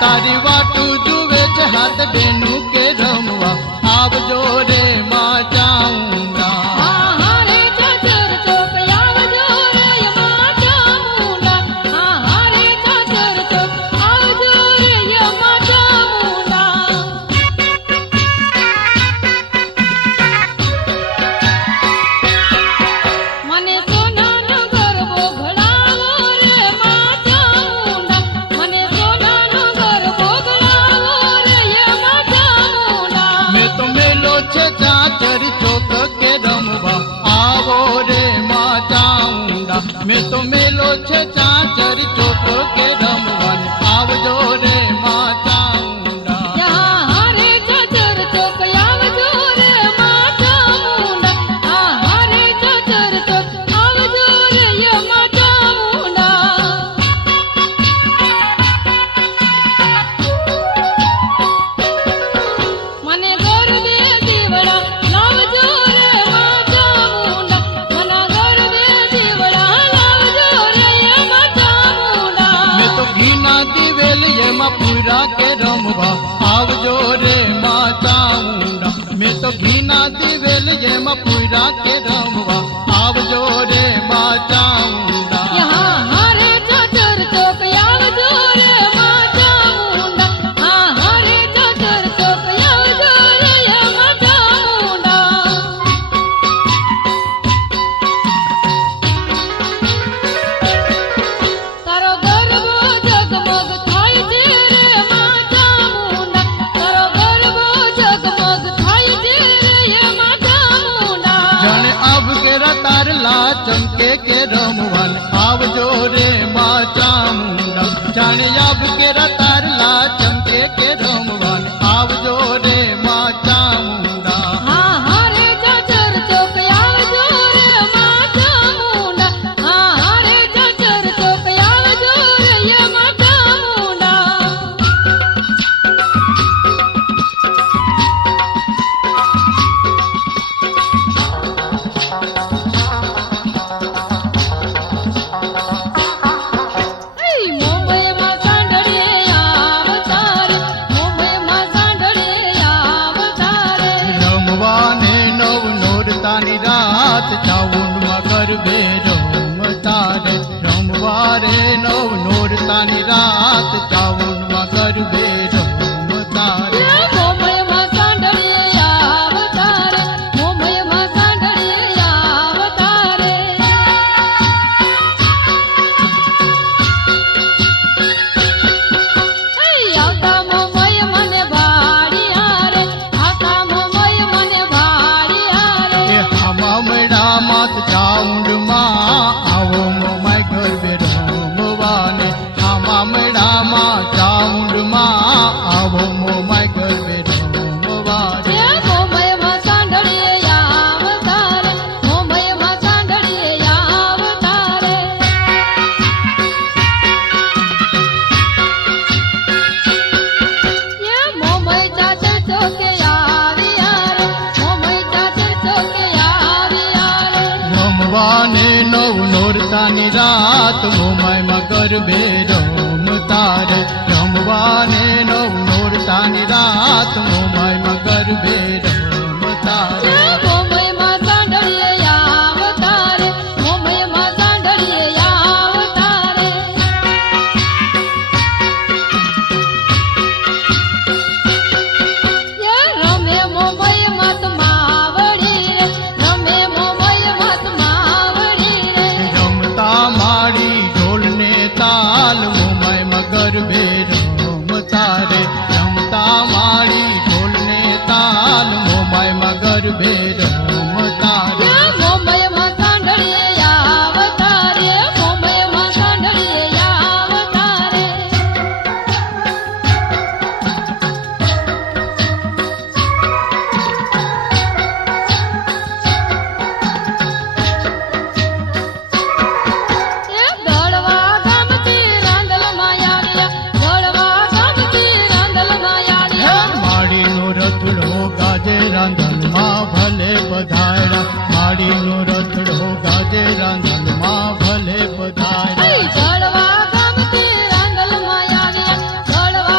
તારી વાટું જુએ છે હાથ બેનું કે રમવા આવજો રે માં ચાઉંડા मैं तो मेलो छे चाचर चौक के रमवन आवजो रे मां चामुंडा हरे चाचर चौक आवजो रे मां चामुंडा हरे चाचर चौक आवजो रे मां चामुंडा मने गरबे दीवड़ा लावजो रे मां चामुंडा मना गरबे दीवड़ा पूरा के रमवा आवजो रे मां चामुंडा मैं तो घीना दिवेल ये मां पूरा के रमवा आवजो रे मां चामुंडा यहाँ हरे चाचर चौक आवजो रे मां चामुंडा हरे चाचर चौक आवजो रे मां चामुंडा तारो गरबो जगमग थाई जे तारला चमके के रमवन आवजो रे मां चामुंडा जाने अब के तारला चमके के रमवन आवजो रे मां चामुंडा हरे चाचर चौक आवजो रे मां चामुंडा हरे चाचर चौक आवजो रे मां चामुंडा रात चावुंड मगर बेरम तारे रमवारे नव नोरतानी रात चावुंड मगर बेरम तारे मोमय मा सांडळे आवतारे मोमय मा सांडळे आवतारे आता मोमय मने भाड़ी आरे आता मोमय मने भाड़ी आरे हममड़ा मात चाउंड मा आवो मोमाय घर बेरमवाने हममड़ा मा चाउंड मा आवो मोमाय घर बेरमवाने मोमय मा सांडळे आवतारे मोमय मा सांडळे आवतारे ये मोमय चाचर चौके आवी आरे मोमय चाचर चौके आवी आरे रमवाने नव नोरतानी रात मोमाय मगर बेरम तारे रमवाने नव नोरतानी रात मोमाय मगर बेरम तारे मोमय मा सांडळे आवतारे मोमय मा सांडळे आवतारे ये रमे मोमय मत मावडी रे रमे मोमय मत मावडी रे रमता मारी ढोल ने ताल मोमाय मगर बेरम तारे रमता मारी ढोल ने ताल मोमाय मगर बेरम तारे मोमय मा सांडळे आवतारे मोमय मा सांडळे आवतारे दळवा गामती रांदल मायाविया दळवा गामती रांदल मायाविया माड़ी नो रथड़ो गाजे रांधन मां भले पधारा माड़ी नो रथड़ो गाजे रांधन मां भले पधारा दळवा गामती रांदल मायाविया दळवा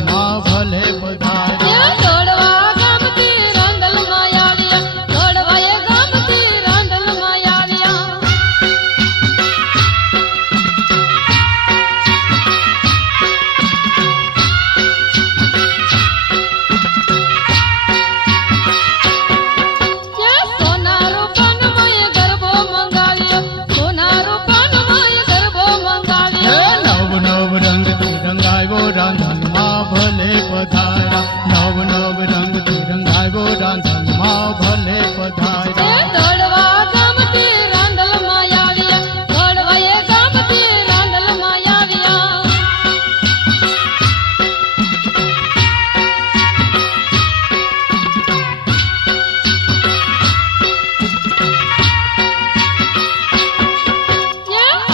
ખોડલમાં ભલે પધાર્યા. દોડવા ગામથી રાંદલમાં આવ્યા, દોડવા એ ગામથી રાંદલમાં આવ્યા. સોના રૂપાનમાંય ગરબો મંગાવ્યો, સોના રૂપાનમાંય ગરબો મંગાવ્યો. નવ નવ રંગથી રંગાવ્યો રાંધણમાં ભલે પધાર્યા. નવ નવ રંગથી રંગાવ્યો રાંધણમાં ભલે પધાર્યા. દોડવા ગામથી રાંદલમાં આવ્યા, દોડવા એ ગામથી રાંદલમાં આવ્યા.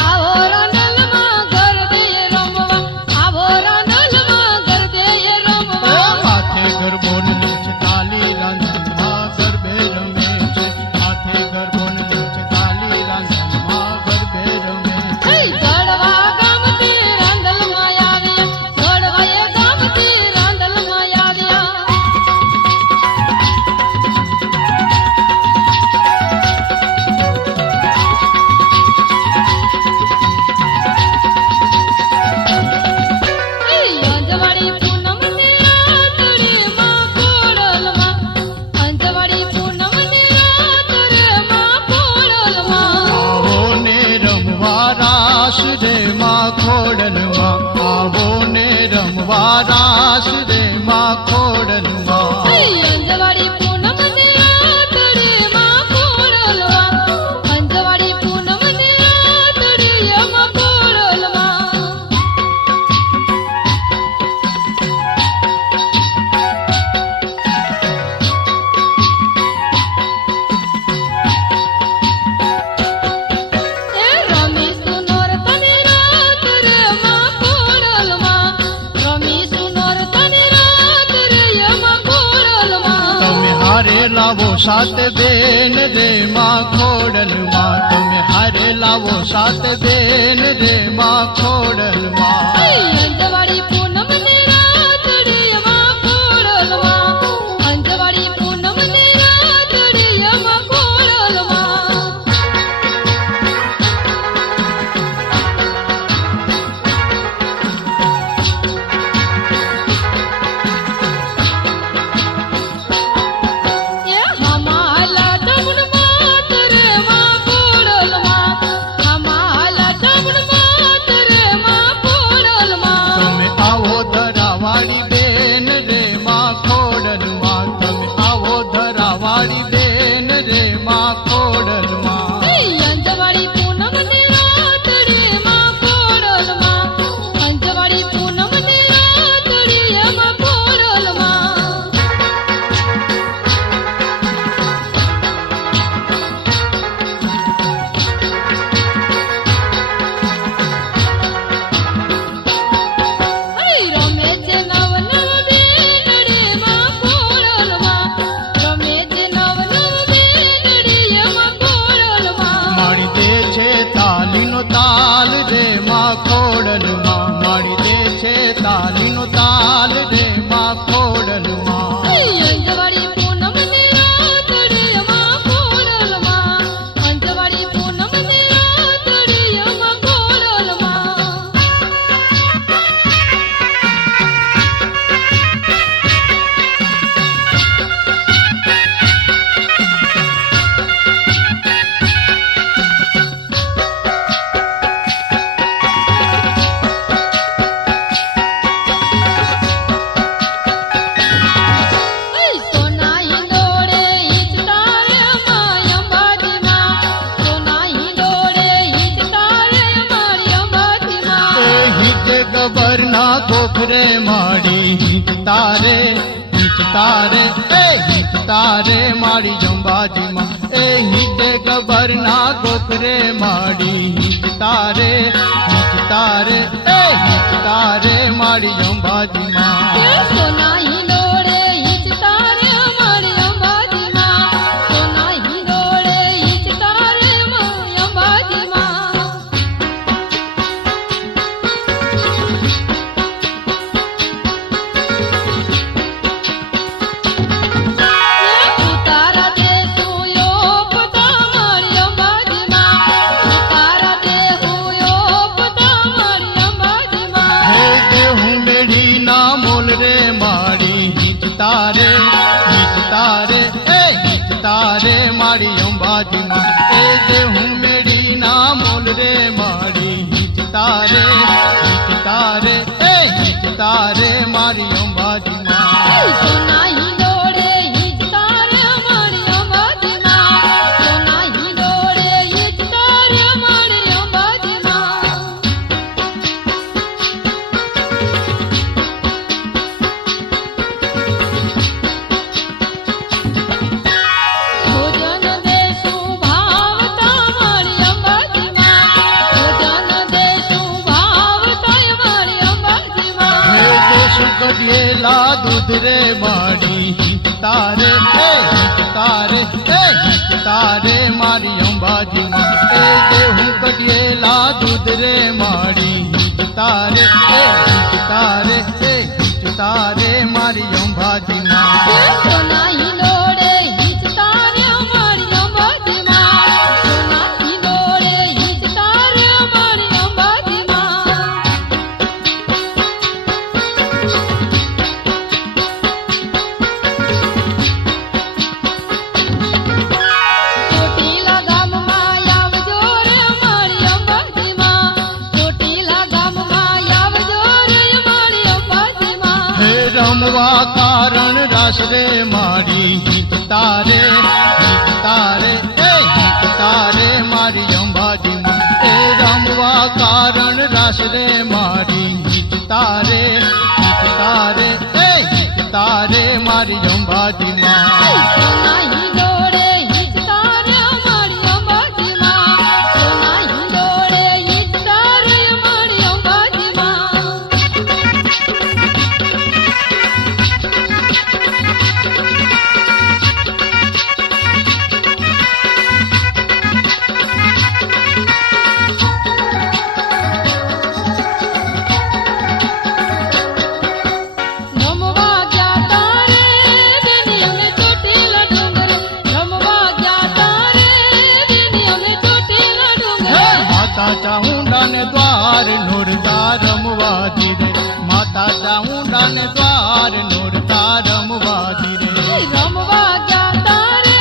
આવો રાંદલમાં ગરબે રમવા, આવો રાંદલમાં ગરબે રમવા. હાથે ગરબો ને નીચે તાલી રાંધણમાં ગરબે રમે છે. હાથે ગરબો ને નીચે તાલી રાંધણમાં ગરબે રમે છે. દોડવા ગામથી રાંદલમાં આવ્યા, દોડવા એ ગામથી રાંદલમાં આવ્યા. અંજવાડી પૂનમની રાત્રિમાં ખોડલમાં, અંજવાડી પૂનમની રાત્રિમાં ખોડલમાં. આવો ને રમવા રાસ રે માં ખોડલમાં. આવો ને રમવા રાસ રે માં ખોડલમાં. અંજવાડી પૂનમની રાત્રિમાં ખોડલમાં, અંજવાડી પૂનમની રાત્રિમાં ખોડલમાં. રમીશું નોરતાની રાત્રિમાં ખોડલમાં, રમીશું નોરતાની રાત્રિમાં ખોડલમાં. તમે હારે લાવો સાત બેન રે માં ખોડલમાં. તમે હારે લાવો સાત બેન રે માં ખોડલમાં. અંજવાડી પૂનમની રાત્રિમાં ખોડલમાં, અંજવાડી પૂનમની રાત્રિમાં ખોડલમાં. હમાલા જમણ માત રે માં ખોડલમાં, હમાલા જમણ માત રે માં ખોડલમાં. તમે આવો ધરાવાળી બેન રે માં ખોડલમાં. તમે આવો ધરાવાળી બેન રે માં ખોડલમાં. અંજવાડી પૂનમની રાત્રિમાં ખોડલમાં, અંજવાડી પૂનમની રાત્રિમાં ખોડલમાં. રમે છે નવ નવ બેનડીમાં ખોડલમાં, રમે છે નવ નવ બેનડીમાં ખોડલમાં. મારી દે છે તાલીનો તાલ રે માં ખોડલમાં. મારી દે છે તાલીનો તાલ રે માં ખોડલમાં. અંજવાડી પૂનમની રાત્રિમાં ખોડલમાં, અંજવાડી પૂનમની રાત્રિમાં ખોડલમાં. સોના હિંડોળે હિંચતા રે મારી અંબાજીમાં, સોના હિંડોળે હિંચતા રે મારી એ અંબાજીમાં. હિંચે ગબરના ગોખરે માડી હિંચતા રે હિંચતા રે. એ હિંચતા રે મારી અંબાજીમાં. એ હિંચે ગબરના ગોખરે માડી હિંચતા રે હિંચતા રે. એ હિંચતા રે મારી અંબાજીમાં. સોના હિંડોળે હિંચતા રે મારી અંબાજીમાં, સોના હિંડોળે હિંચતા રે મારી અંબાજીમાં. તારે મારી અંબાજીમાં એ જે હું મેળી ના મોલ રે મારી હિચ તારે મારી અંબાજીમાં સોના હિંડોળે હિચ તારે મારી અંબાજીમાં સોના હિંડોળે હિચ તારે મારી અંબાજીમાં ભોજન દેશું ભાવતા મારી અંબાજીમાં ભોજન દેશું ભાવતા મારી અંબાજીમાં કઢિયેલા દૂધ રે મારી હિત તારે મારી અંબાજીમાં એ જે હું કઢિયેલા દૂધ રે મારી હિત તારે મારી અંબાજીમાં સોના હિંડોળે હિચ તારે મારી અંબાજીમાં સોના હિંડોળે હિચ તારે મારી અંબાજીમાં ચોટીલા ગામમાં આવજો રે મારી અંબાજીમાં ચોટીલા ગામમાં આવજો રે મારી અંબાજીમાં હે રમવા કારણ રાસ રે મારી હિત તારે મારી અંબાજીમાં એ રમવા કારણ રાસ રે મારી હિત તારે મારી અંબાજીમાં સોના હિંડોળે હિચ તારે મારી અંબાજીમાં સોના હિંડોળે હિચ તારે મારી અંબાજીમાં રમવા ગયા તારે બેની અમે ચોટીલા ડુંગરે રમવા ગયા તારે બેની અમે ચોટીલા ડુંગરે માતા ચામુંડાને દ્વાર નોરતા રમવા ધીરે માતા ચામુંડાને દ્વાર નોરતા રમવા ધીરે રમવા ગયા તારે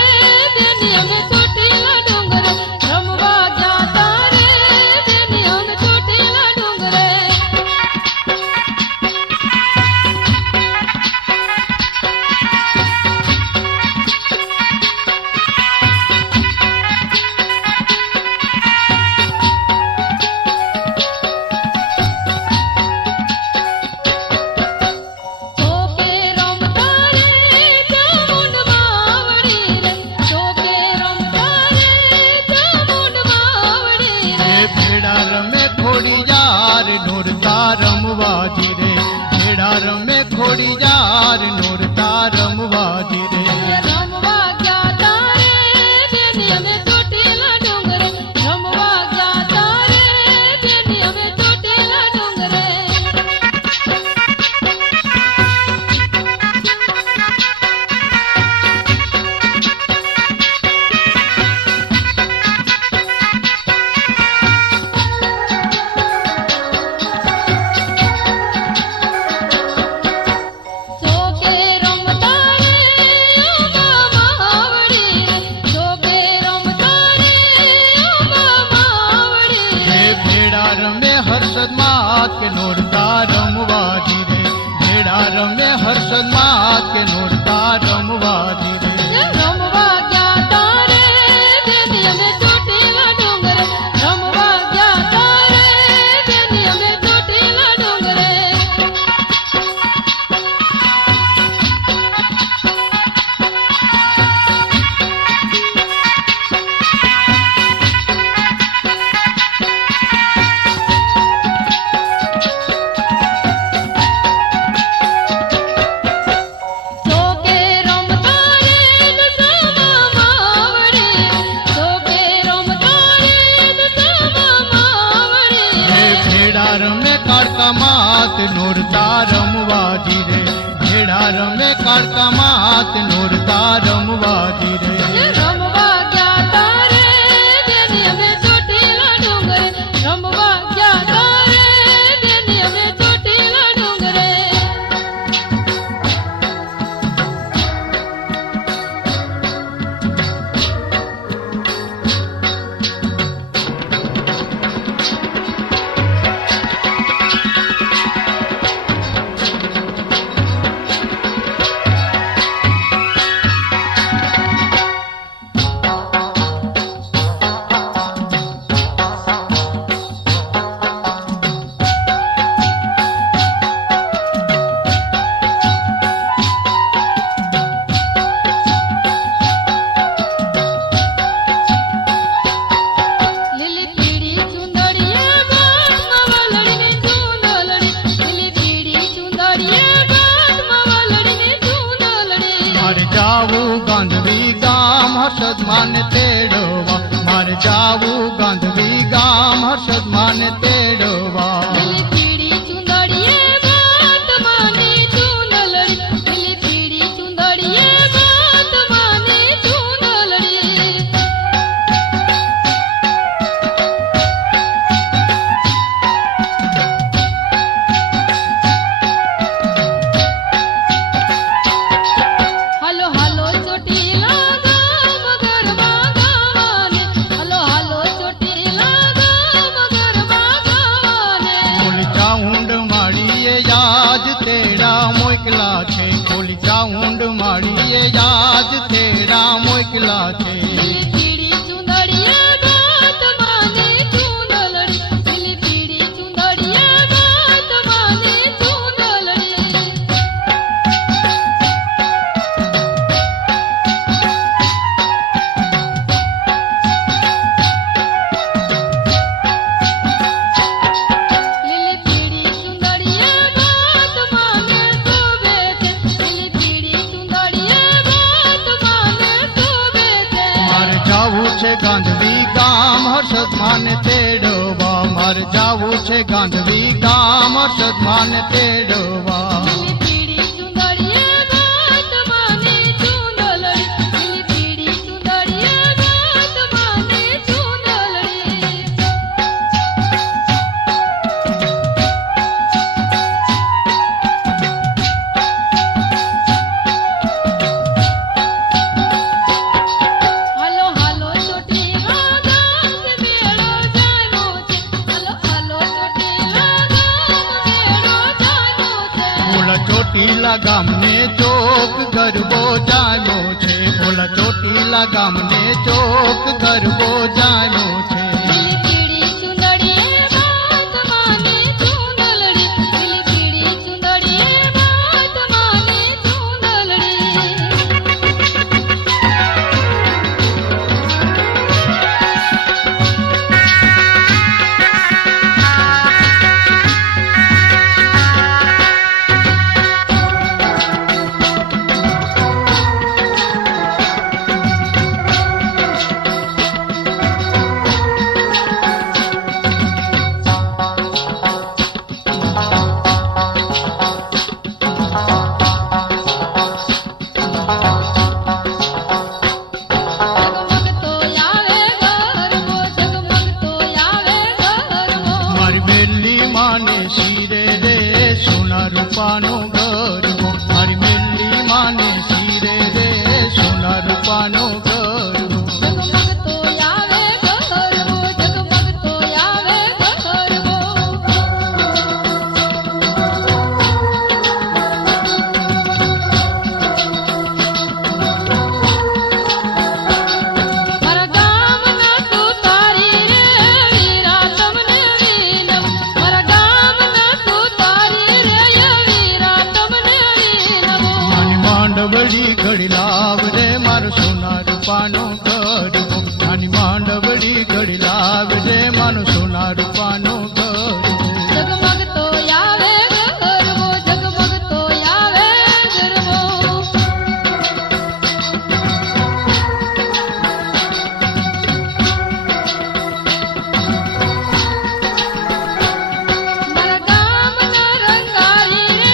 બેની અમે ચોટીલા ડુંગરે રમવા ગયા તારે બેની અમે ચોટીલા ડુંગરે ચોકે રમતા રે ચામુંડ માવડી રે ચોકે રમતા રે ચામુંડ માવડી રે એ ભેડા રમે ખોડી યાર નોરતા રમવા ધીરે ભેડા રમે ખોડી યાર નોરતા રમવા ધીરે રમવા ગયા તારે બેની અમે ચોટીલા ડુંગરે રમવા ગયા તારે બેની અમે ચોટીલા ડુંગરે ચોકે રમતા રે અંબા માવડી રે ચોકે રમતા રે અંબા માવડી એ રે ભેડા રમે હર્ષદ માં કે નોરતા રમવા ધીરે ભેડા રમે હર્ષદ માં કે નોરતા રમવા ધીરે રમવા ગયા તારે બેની અમે ચોટીલા ડુંગરે રમવા ગયા તારે બેની અમે ચોટીલા ડુંગરે ચોકે રમતા રે દસમા માવડી ચોકે રમતા રે દસમા માવડી એ ભેડા રમે કાળકા માત નોરતા રમવા ધીરે ભેડા રમે કાળકા માત નોરતા રમવા ધીરે રમવા ગયા તારે બેની અમે ચોટીલા ડુંગરે રમવા ગયા તારે બેની અમે ચોટીલા ડુંગરે હર્ષદ માને તેડવા મારે જાવું ગાંધવી ગામ હર્ષદ માને તેડવા લીલી પીળી ચુંદડીએ વાત માને ચુંદલડી લીલી પીળી ચુંદડીએ વાત માને ચુંદલડી હાલો હાલો ચોટીલા ગામ ગરબા ગાવાને હાલો હાલો ચોટીલા ગામ ગરબા ગાવાને બોલી ચાઉંડ માળીએ યાદ તેડા મોકલા છે બોલી ચાઉંડ માળીએ યાદ તેડા મોકલા છે લીલી પીળી ચુંદડીએ વાત માને ચુંદલડી લીલી પીળી ચુંદડીએ વાત માને ચુંદલડી લીલી પીળી ચુંદડીએ વાત માને શોભે છે લીલી પીળી ચુંદડીએ વાત માને શોભે છે મારે જાવું છે ગાંધવી ગામ હર્ષદ માને તેડવા મારે જાવું છે ગાંધવી ગામ હર્ષદ માને તેડવા લીલી પીળી ચુંદડીએ વાત માને ચુંદલડી લીલી પીળી ચુંદડીએ વાત માને ચુંદલડી હાલો હાલો ચોટીલા ગામ કે મેળો જામ્યો છે હાલો હાલો ચોટીલા ગામ મેળો જામ્યો છે ભોલા ચોટીલા ગામને ચોક ગરબો જામ્યો છે ભોલા ચોટીલા ગામને ચોક ગરબો જામ્યો છે લીલી પીળી ચુંદડીએ વાત માને ચુંદલડી લીલી પીળી ચુંદડીએ વાત માને ચુંદલડી જગમગતો આવે ગરબો જગમગતો આવે ગરબો મારી મેલ્લી માને શિરે રે સોના રૂપાનો ગરબો મારી મેલ્લી માને શિરે રે સોના રૂપાનો ગરબો જગમગતો આવે ગરબો જગમગતો આવે ગરબો મારા ગામના સુતારી રે વીરા તમને વિનમ મારા ગામના સુતારી રે વીરા તમને વિનમ મારી માંડવડી ઘડી લાવ રે મારો સોના રૂપાનો ગરબો મારી માંડવડી ઘડી લાવ રે મારો સોના રૂપાનો ગરબો જગમગતો આવે ગરબો જગમગતો આવે ગરબો મારા ગામના રંગારી રે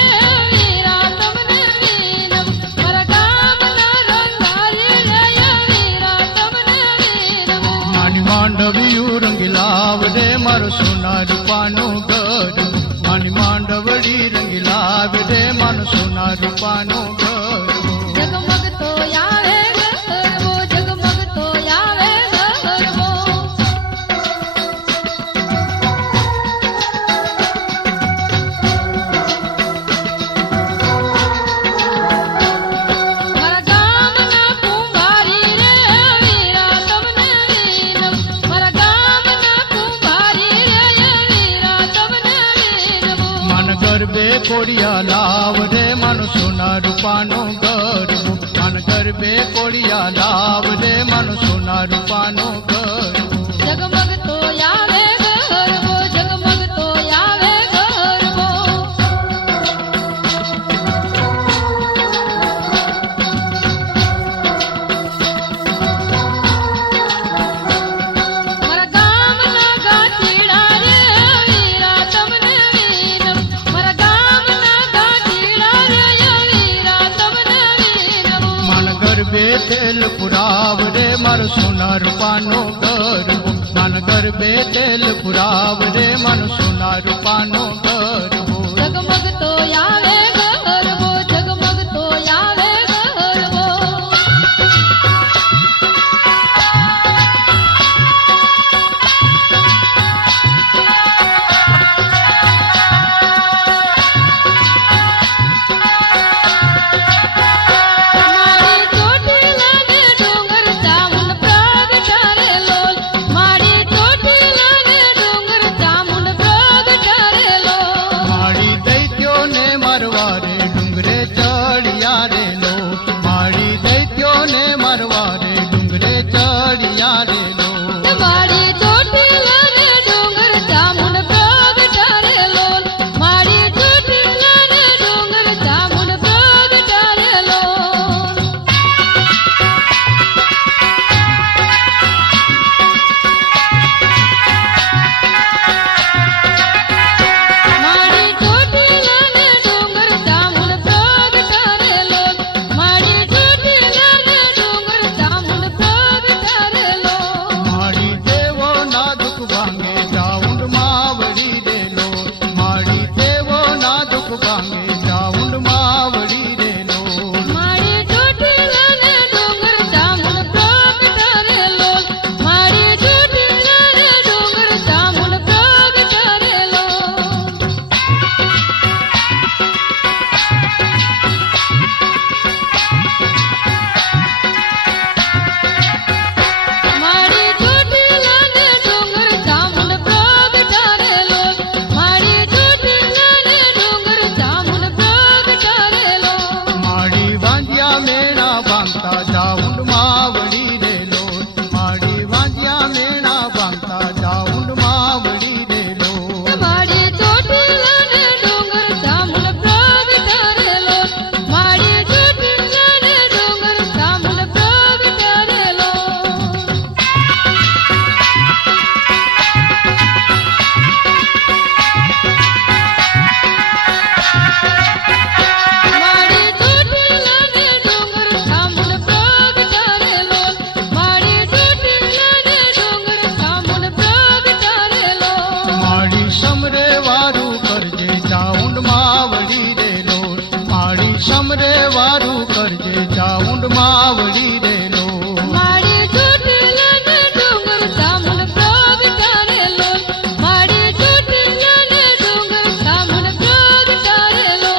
વીરા તમને વિનમ મારા ગામના રંગારી રે વીરા તમને વિનમ માની માંડવિયું રંગી લાવ રે મારો સોના રૂપાનો ગરબો માની માંડવડી રંગી લાવ રે મારો સોના રૂપાનો ગરબો જગમગતો આવે ગરબો જગમગતો આવે ગરબો મારા ગામના કુંભારી રે વીરા તમને વિનમ મારા ગામના કુંભારી રે વીરા તમને વિનમ મન ગરબે કોડિયા લાવ રે મારો સોના રૂપાનો ગરબો મન ગરબે કોડિયા લાવ રે મારો સોના રૂપાનો ગરબો જગમગતો આવે ગરબો જગમગતો આવે ગરબો તેલ પુરાવ રે મારો સોના રૂપાનો ગરબો માન ગરબે તેલ પુરાવ રે મારો સોના રૂપાનો ગરબો જગમગ તો આવે ગરબો જગમગ તો આવે ગરબો સમરે વારું કરજે ચાઉંડ માવડી રે લો મારી ચોટીલા ને ડુંગર ચામુંડ પ્રગટારેલો મારી ચોટીલા ને ડુંગર ચામુંડ પ્રગટારેલો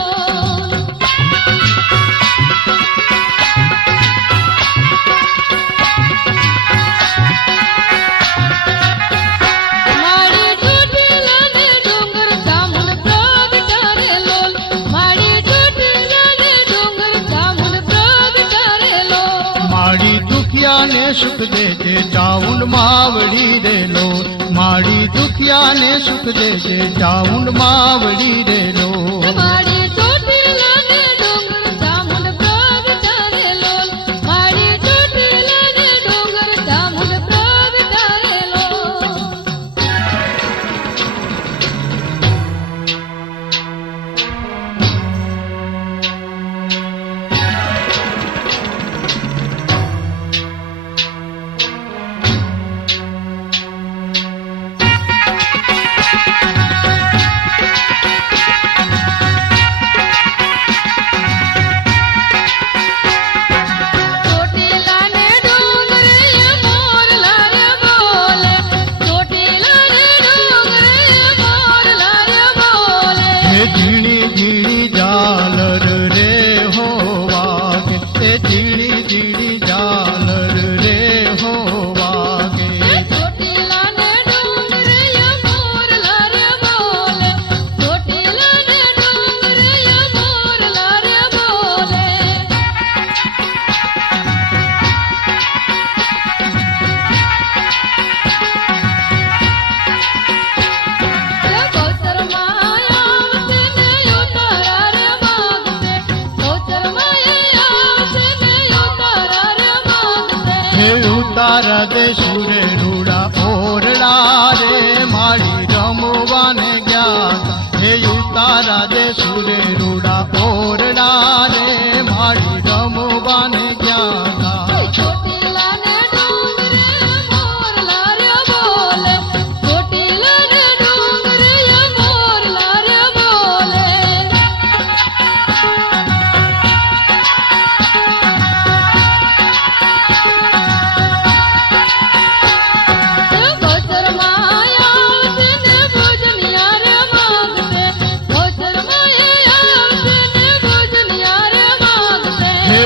મારી ચોટીલા ને ડુંગર ચામુંડ પ્રગટારેલો મારી ચોટીલા ને ડુંગર ચામુંડ પ્રગટારેલો માડી દુખિયાને સુખ દેજે ચાઉંડ માવડી રે લો માડી દુખિયાને સુખ દેજે ચાઉંડ માવડી રે લો મારી ચોટીલા ને ડુંગર ચામુંડ પ્રગટારેલો મારી ચોટીલા ને ડુંગર ચામુંડ પ્રગટારેલો ચોટીલા ને ડુંગર મોરલા રે બોલે ચોટીલા ને ડુંગર મોરલા રે બોલે હે ઝીણી ઝીણી ઝાલર રે હો વાગે હે ઝીણી ઝીણી ઝાલર રે હો વાગે ચોટીલા ને ડુંગર મોરલા રે બોલે ચોટીલા ને ડુંગર મોરલા રે બોલે ગૌચર માયા આવશે ને ઉતારા રે માંગશે ગૌચર માયા આવશે ને ઉતારા રે માંગશે હે ઉતારા દે સુરે રૂડા ઓરડા રે મારી રમવાને ગયા હે ઉતારા દે સુરે રૂડા ઓરડા રે મારી રમવાને ગયા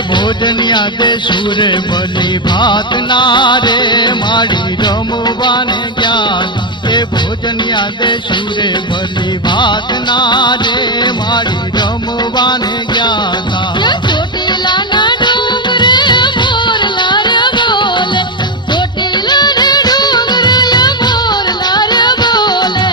ભોજનિયા દે સુરે ભલી ભાત ના રે માડી રમવાને ગયા એ ભોજનિયા દે સુરે ભલી ભાત ના રે માડી રમવાને ગયા ચોટીલાના ડુંગરે મોરલા રે બોલે ચોટીલા રે ડુંગરે મોરલા રે બોલે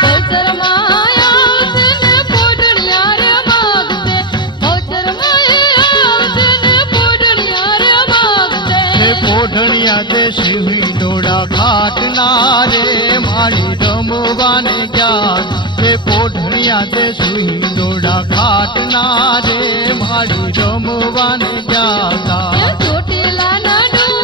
બહુચર માયા આવશે ને પોઢણિયા રે માગશે બહુચર માયા આવશે ને પોઢણિયા રે માગશે એ પોઢણિયા દે સિંહી ડોળા ઘાટ ના રે માડી રમવાને ગયા એ પોઢણિયા દે સિંહી ડોળા ઘાટ ના રે માડી રમવાને ગયા ચોટીલાના ડુંગરે